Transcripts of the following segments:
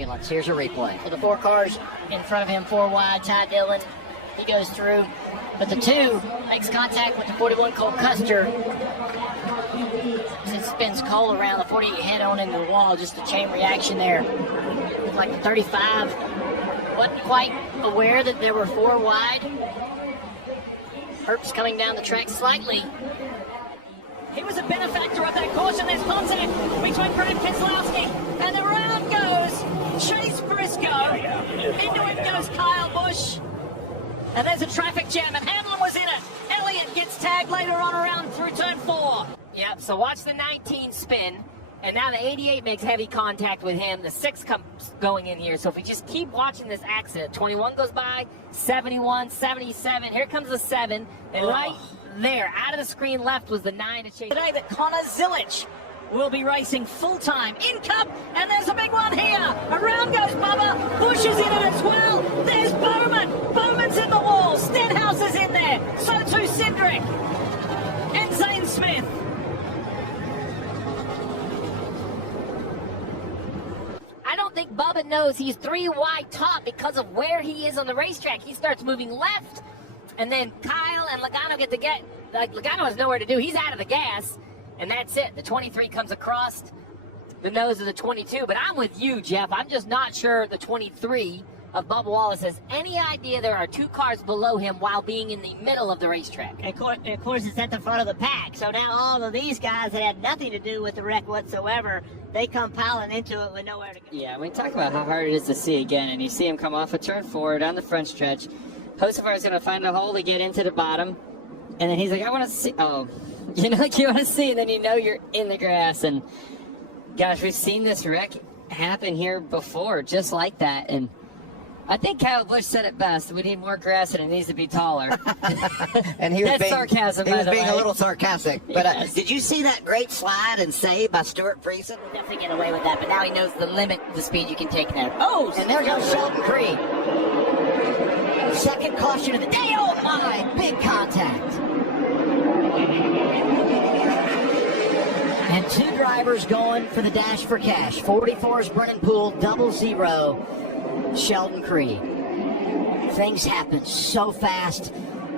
ambulance. Here's a replay. So the 4 cars in front of him, 4 wide, Ty Dillon, he goes through. But the 2 makes contact with the 41 Cole Custer. It spins Cole around, the 48 head on into the wall, just a chain reaction there. Looked like the 35 wasn't quite aware that there were 4 wide. Herbst coming down the track slightly. He was a benefactor of that caution. There's contact between Brad Keselowski, and the round goes Chase Briscoe. Into it goes Kyle Busch. And there's a traffic jam, and Hamlin was in it. Elliott gets tagged later on around through turn 4. Yep, so watch the 19 spin, and now the 88 makes heavy contact with him. The 6 comes going in here, so if we just keep watching this accident, 21 goes by, 71, 77, here comes the 7, and right there, out of the screen left was the 9 to chase. Today that Connor Zilic will be racing full-time in Cup, and there's a big one here. Around goes Bubba. Busch is in it as well. There's Bowman. Bowman's in the wall. Stenhouse is in there. So too Cindric. And Zane Smith. I don't think Bubba knows he's 3 wide top because of where he is on the racetrack. He starts moving left, and then Kyle and Logano get to get, like, Logano has nowhere to do. He's out of the gas. And that's it. The 23 comes across the nose of the 22. But I'm with you, Jeff. I'm just not sure the 23 of Bubba Wallace has any idea there are 2 cars below him while being in the middle of the racetrack. And of course, it's at the front of the pack. So now all of these guys that had nothing to do with the wreck whatsoever, they come piling into it with nowhere to go. Yeah, we talk about how hard it is to see again, and you see him come off a turn 4 down the front stretch. Hocevar is going to find a hole to get into the bottom, and then he's like, I want to see. Oh. You know, like you want to see, and then you know you're in the grass. And gosh, we've seen this wreck happen here before, just like that. And I think Kyle Busch said it best: we need more grass, and it needs to be taller. And he was That's sarcasm. He was by the being way. a little sarcastic. But Yes. did you see that great slide and save by Stuart Friesen? Definitely get away with that, but now he knows the limit, the speed you can take there. Oh, and there goes Sheldon Creed. Second caution of the day. Oh my! Big contact. And 2 drivers going for the dash for cash. 44 is Brennan Poole, 00 Sheldon Creed. Things happen so fast.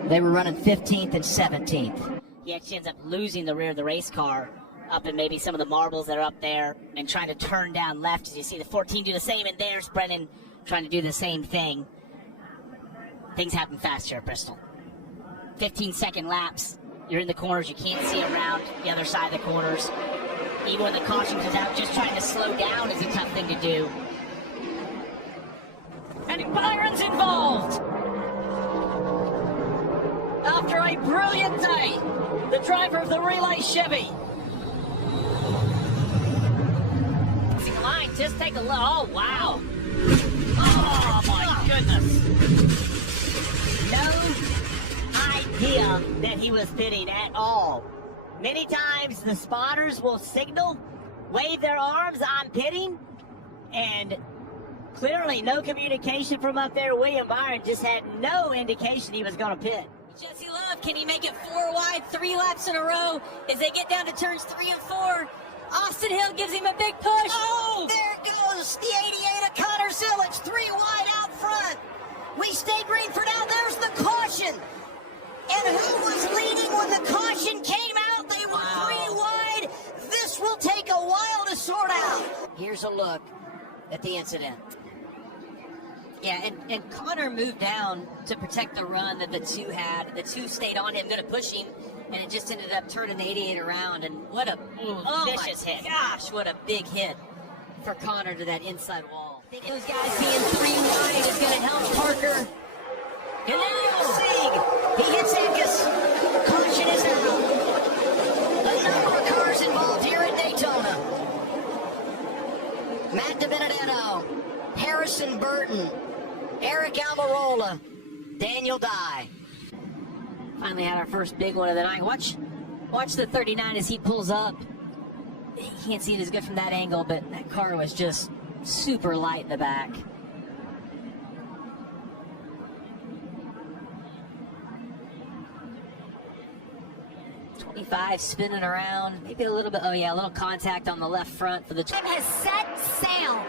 They were running 15th and 17th. He actually ends up losing the rear of the race car up in maybe some of the marbles that are up there and trying to turn down left as you see the 14 do the same, and there's Brennan trying to do the same thing. Things happen fast here at Bristol. 15-second laps. You're in the corners, you can't see around the other side of the corners. Even when the caution comes out, just trying to slow down is a tough thing to do. And Byron's involved! After a brilliant day, the driver of the relay Chevy. Line, just take a look. Oh, wow. Oh my goodness. No idea that he was pitting at all. Many times the spotters will signal, wave their arms, I'm pitting, and clearly no communication from up there. William Byron just had no indication he was going to pit. Jesse Love, can he make it 4 wide, 3 laps in a row as they get down to turns 3 and 4? Austin Hill gives him a big push. Oh, there goes the 88 of Connor Zilic, 3 wide out front. We stayed green for now. There's the caution. And who was leading when the caution came out? They were 3 wide. This will take a while to sort out. Here's a look at the incident. Yeah, and Connor moved down to protect the run that the 2 had. The 2 stayed on him, going to push him, and it just ended up turning the 88 around. And what a vicious hit. Gosh, what a big hit for Connor to that inside wall. I think those guys being 3 wide is going to help Parker. And now Sieg, he hits Ickes. Caution is out. A number of cars involved here at Daytona. Matt DiBenedetto, Harrison Burton, Eric Almirola, Daniel Dye. Finally had our first big one of the night. Watch the 39 as he pulls up. You can't see it as good from that angle, but that car was just super light in the back. Spinning around, maybe a little bit, oh yeah, a little contact on the left front for the Has set sail.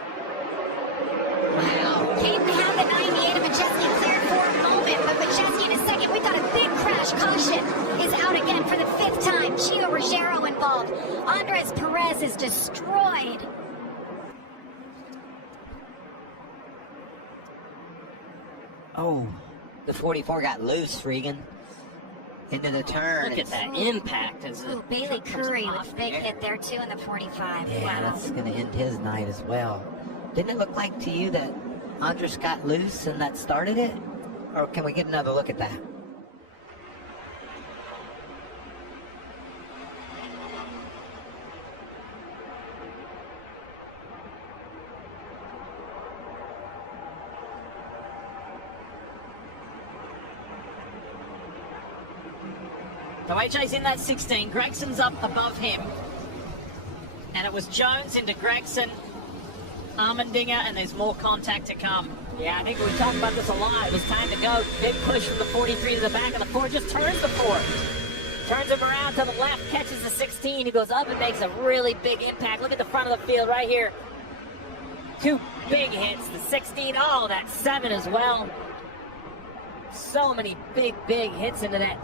around. Andres Perez is destroyed. Oh, the 44 got loose, Regan. Into the turn. Look at that impact. As Ooh, Bailey Curry with a big hit there too in the 45. Yeah, Wow. that's going to end his night as well. Didn't it look like to you that Andres got loose and that started it? Or can we get another look at that? So AJ's in that 16. Gregson's up above him. And it was Jones into Gregson, Armendinger, and there's more contact to come. Yeah, I think we talked about this a lot. It was time to go. Big push from the 43 to the back, and the 4 just turns the 4. Turns him around to the left, catches the 16. He goes up and makes a really big impact. Look at the front of the field right here. 2 big hits. The 16, oh, that 7 as well. So many big hits into that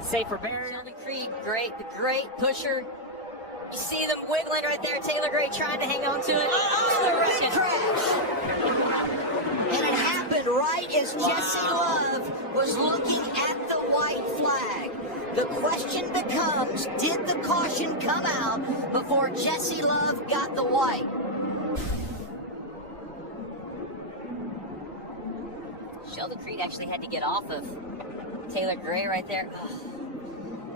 safer barrier. Sheldon Creed, great, the great pusher. You see them wiggling right there. Taylor Gray trying to hang on to it. Oh, big crash! And it happened right as Jesse Love was looking at the white flag. The question becomes, did the caution come out before Jesse Love got the white? Sheldon Creed actually had to get off of Taylor Gray right there.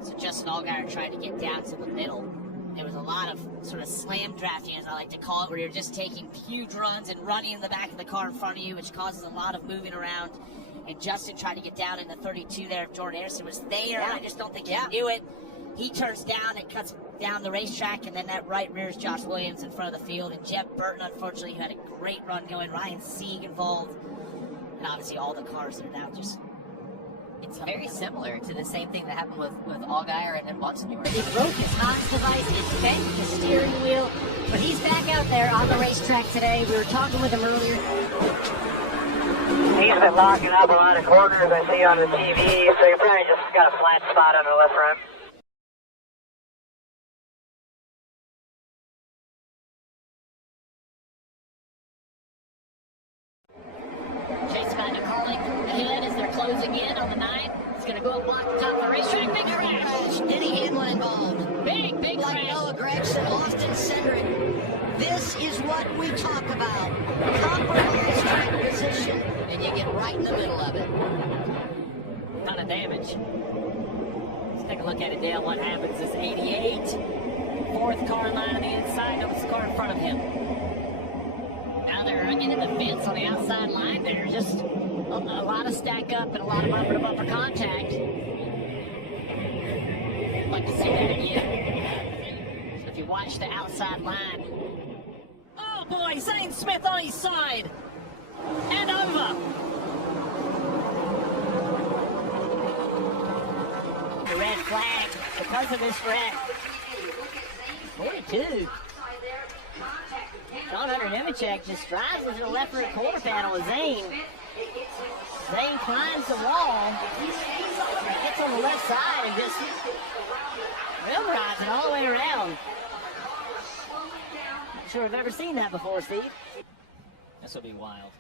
So Justin Allgaier tried to get down to the middle. There was a lot of sort of slam drafting, as I like to call it, where you're just taking huge runs and running in the back of the car in front of you, which causes a lot of moving around. And Justin tried to get down in the 32 there. If Jordan Anderson was there, I just don't think he knew it. He turns down and cuts down the racetrack, and then that right rears Josh Williams in front of the field. And Jeb Burton, unfortunately, who had a great run going. Ryan Sieg involved. And obviously all the cars that are now just... It's very similar to the same thing that happened with Allgaier and Bonsignore. He broke his Haas device, it bent the steering wheel, but he's back out there on the racetrack today. We were talking with him earlier. He's been locking up a lot of corners I see on the TV, so you probably just got a flat spot on the left front. Chase Vine calling ahead as they're closing in on the 9. It's going to go and block the top of the racetrack. Big crash. Denny Hamlin involved. Big Like crash. Noah Gragson, Austin Cindric. This is what we talk about. Compromised track position, and you get right in the middle of it. Ton of damage. Let's take a look at it, Dale. What happens is 88. 4th car line on the inside. Notice the car in front of him. Now they're into the fence on the outside line there. Just a lot of stack up and a lot of bumper-to-bumper contact. Like to see that again. So if you watch the outside line. Oh boy, Zane Smith on his side. And over. The red flag because of this wreck. 42. John Hunter Nemechek just drives into the left rear quarter panel with Zane. Zane climbs the wall, gets on the left side and just railroads it all the way around. Not sure I've ever seen that before, Steve. This will be wild.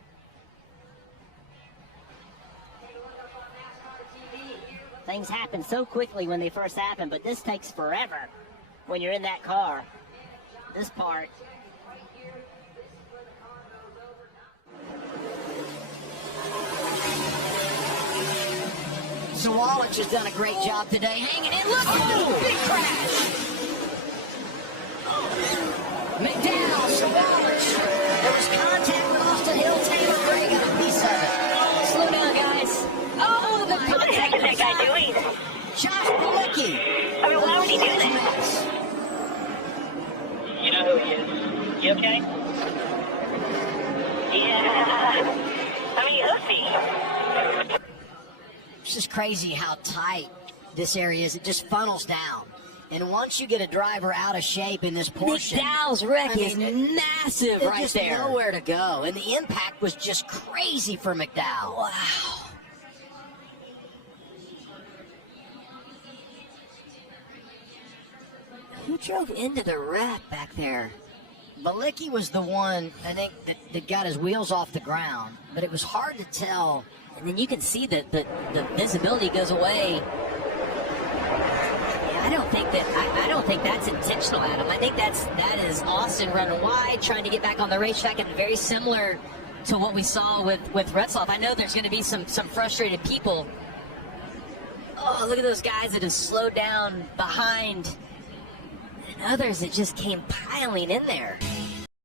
Things happen so quickly when they first happen, but this takes forever when you're in that car. This part. Zawalek has done a great job today, hanging in. Look at this big crash. McDowell, Zawalek. There was contact with Austin Hill. Taylor Gray got a piece of it. Slow down, guys. Oh, the contact. What's that guy doing? Josh Bilicki. I mean, why would he do that? You know who he is. You okay? Yeah. I mean, he hooked me. It's just crazy how tight this area is. It just funnels down. And once you get a driver out of shape in this portion, McDowell's wreck is massive right just there. Nowhere to go. And the impact was just crazy for McDowell. Wow. Who drove into the wrap back there? Malicki was the one, I think, that got his wheels off the ground, but it was hard to tell. And then you can see that the visibility goes away. Yeah, I don't think that's intentional, Adam. I think that is Austin running wide, trying to get back on the racetrack, and very similar to what we saw with Retzlaff. I know there's going to be some frustrated people. Oh, look at those guys that have slowed down behind, and others that just came piling in there.